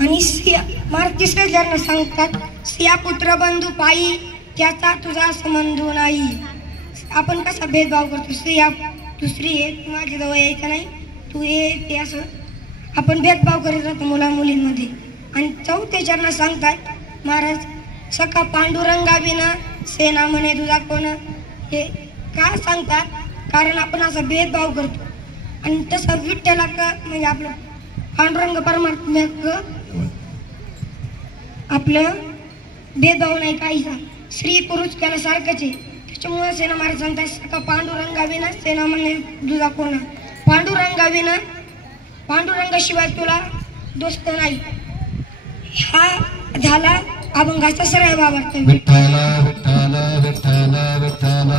आणि महाराज तिसऱ्या चरणात सांगतात सिया पुत्र बंधू पायी त्याचा तुझा संबंधू नाही. आपण कसा भेदभाव करतो, स्त्रिया दुसरी आहे माझ्या जवळ यायचं नाही, तू ये ते, असं आपण भेदभाव करीत राहतो मुला मुलींमध्ये. आणि चौथ्या चरणात सांगतात महाराज सखा पांडुरंगा विना सेना म्हणे तुझा कोण. हे का सांगतात, कारण आपण असा भेदभाव करतो. आणि तसं विठ्ठला म्हणजे आपलं पांडुरंग परमात्म्याक आपलं भेदभाव नाही काहीचा, स्त्री पुरुष केला सारखंच आहे. त्याच्यामुळे सेना महाराज सांगतात सखा पांडुरंगा विना सेना म्हणे तुझा कोण. पांडुरंगाविना पांडुरंगाशिवाय तुला दोस्त नाही. हा झाला अभंगाचा सरळ भावार्थ. विठ्ठल विठ्ठल विठ्ठल विठ्ठल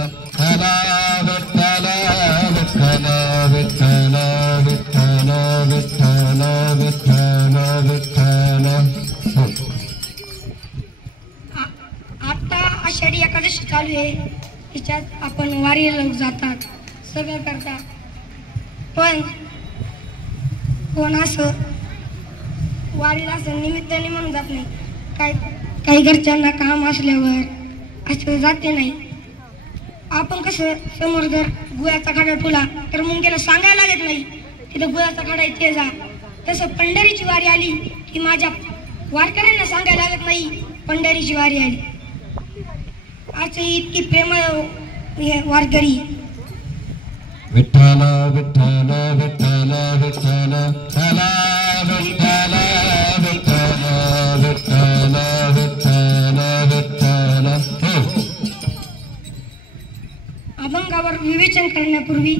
विठ्ठल विठ्ठल विठ्ठल विठ्ठल विठ्ठल विठ्ठल विठ्ठल. आता आषाढी एकादशी चालू आहे, तिच्यात आपण वारीला जातात सगळं करतात, पण कोण असं वारीला असं निमित्ताने म्हणून जात नाही. काही घरच्यांना काम असल्यावर असं जाते नाही. आपण कसं समोर जर गुळाचा खडा ठेवला तर मुंग्याला सांगायला लागत नाही तिथं गुळाचा खडा आहे ते जा. तसं पंढरीची वारी आली की माझ्या वारकऱ्यांना सांगायला लागत नाही पंढरीची वारी आली. आज इतकी प्रेमळ वारकरी. विठ्ठल विठ्ठल विठ्ठल विठ्ठल विठ्ठल विठ्ठल विठ्ठल विठ्ठल विठ्ठल विठ्ठल. अभंगावर विवेचन करण्यापूर्वी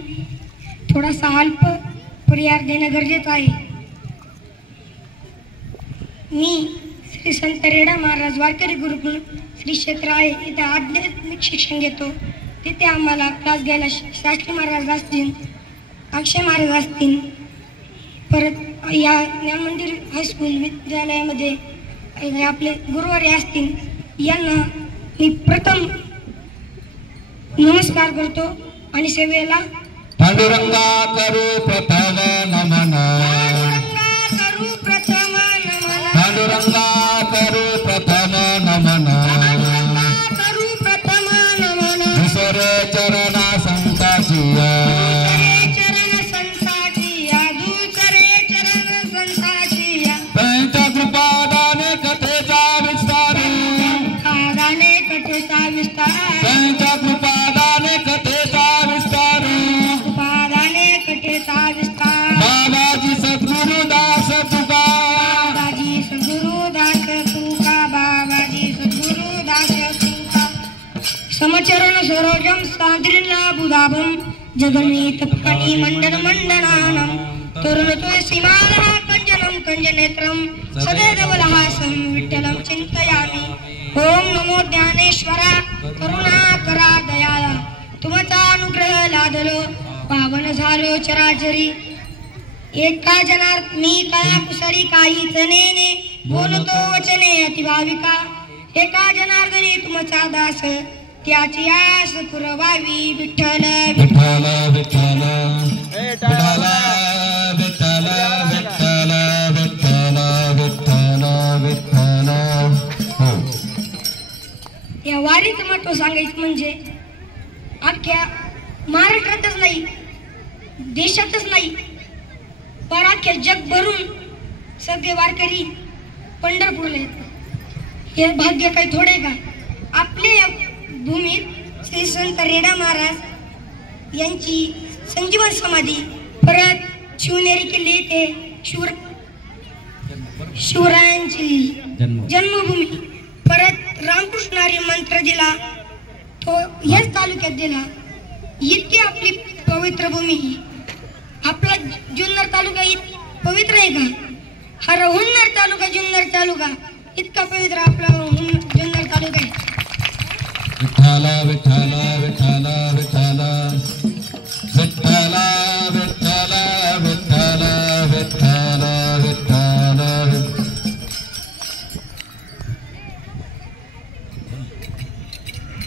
थोडासा अल्प पर्याय देणं गरजेचं आहे. मी श्री संत रेडा महाराज वारकरी गुरुकुल श्री क्षेत्र आहे, इथे आध्यात्मिक शिक्षण घेतो. तिथे आम्हाला क्लास घ्यायला शास्त्री महाराज असतील, अक्षय महाराज असतील, परत या मंदिर हायस्कूल विद्यालयामध्ये आपले गुरुवारी असतील. यांना मी प्रथम नमस्कार करतो आणि सेवेला पांडुरंगा करू प्रथम नमन. करू प्रथम नमन. पांडुरंगा करू प्रथम नमन. करू प्रथम नमन. दुसरे चरणा संताची चरण संताची दुसरे चरण संताची. त्यांच्या कृपादाने कथेचा विस्तार. दाने कथेचा विस्तार. त्यांच्या कृपादाने कथेचा विस्तार. कृपादाने कथेचा विस्तार. बाबाजी सद्गुरु दास तुका. बाबाजी सद्गुरु दास तुका. बाबाजी सद्गुरु दास तुका. समचरण सरोजम साद्रीला बुधाभम जगन्नीत फणी मंडन मंडनानम. तरुण तुळसी माला कंजनम कंजनेत्रम सदैवलहासम विठ्ठलम चिंतयामि. ओम नमो ज्ञानेश्वरा करुणाकरा दयाळा. तुमचा अनुग्रह लादलो पावन झालो चराचरी. एका जनार्थ मी कळा कुसळी काही जनेने बोलतो वचने अतिभाविका. एका जनार्दनी तुमचा दास त्याची आस पुरवावी. विठ्ठल विठ्ठल विठ्ठल विठ्ठल विठ्ठल विठ्ठल विठ्ठल विठ्ठल विठ्ठल. या वारीचं महत्व सांगायचं म्हणजे अख्ख्या महाराष्ट्रातच नाही, देशातच नाही, पण अख्ख्या जगभरून सगळे वारकरी पंढरपूरला येतात. हे भाग्य काही थोडे का. आपल्या या भूमीत श्री संत रेडा महाराज यांची संजीवन समाधी, परत शिवनेरी किल्ले येथे शिवरायांची जन्मभूमी, परत रामकृष्णारी मंत्र दिला तो याच तालुक्यात दिला. इतकी आपली पवित्र भूमी. आपला जुन्नर तालुका पवित्र आहे का. हा हुन्नर तालुका जुन्नर तालुका इतका पवित्र आपला जुन्नर तालुका आहे. विठ्ठल विठ्ठल विठ्ठल विठ्ठल विठ्ठल विठ्ठल विठ्ठल विठ्ठल विठ्ठल.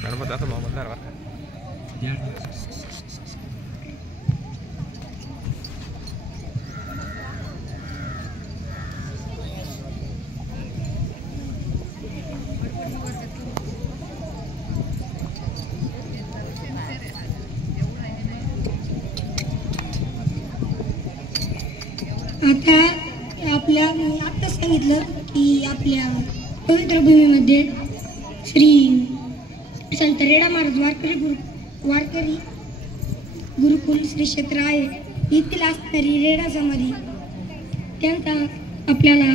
गणपती आता मोहम्मद मी आत्ताच सांगितलं की आपल्या पवित्र भूमीमध्ये श्री संत रेडा महाराज वारकरी गुरुकुल श्री क्षेत्र आहे. येथील असणारी रेडा समाधी त्यांचा आपल्याला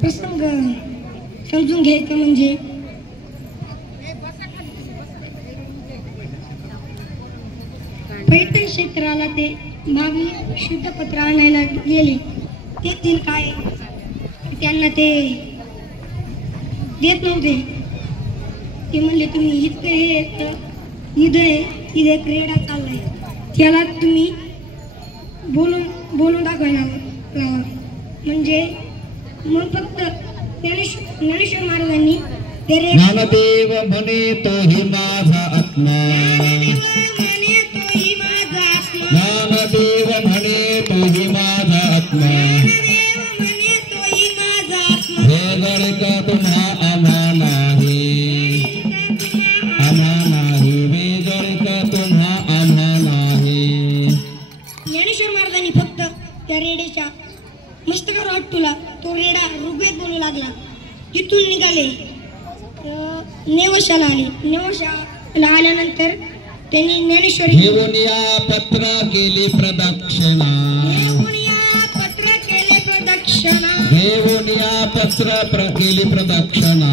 प्रसंग समजून घ्यायचा म्हणजे पैठण क्षेत्राला ते मागणी शुद्धपत्र आणायला गेले. तेथील काय त्यांना ते देत नव्हते. ते म्हणले तुम्ही इतकं हे इथे एक रेडा चाललाय त्याला तुम्ही बोलून दाखवायला लावा. म्हणजे मग फक्त ज्ञानेश्वर महाराजांनी ते ज्ञानदेव म्हणे तोही माझा आत्मा, ज्ञानदेव म्हणे तोही माझा आत्मा, वेगळ का तुम्हा आम्हा नाही, आम्हा नाही, वेगळ का तुम्हा आम्हा नाही. ज्ञानेश्वर महाराजांनी फक्त त्या रेड्याच्या मस्तकावर हात ठेवला. तो रेडा ऋग्वेद बोलू लागला. तिथून निघाले नेवशाला आले. नेवशाला आल्यानंतर त्यांनी ज्ञानेश्वरी घेऊन या पत्र केली प्रदक्षिणा, घेऊन या पत्र केले प्रदक्षिणा, घेऊन या पत्र केली प्रदक्षिणा,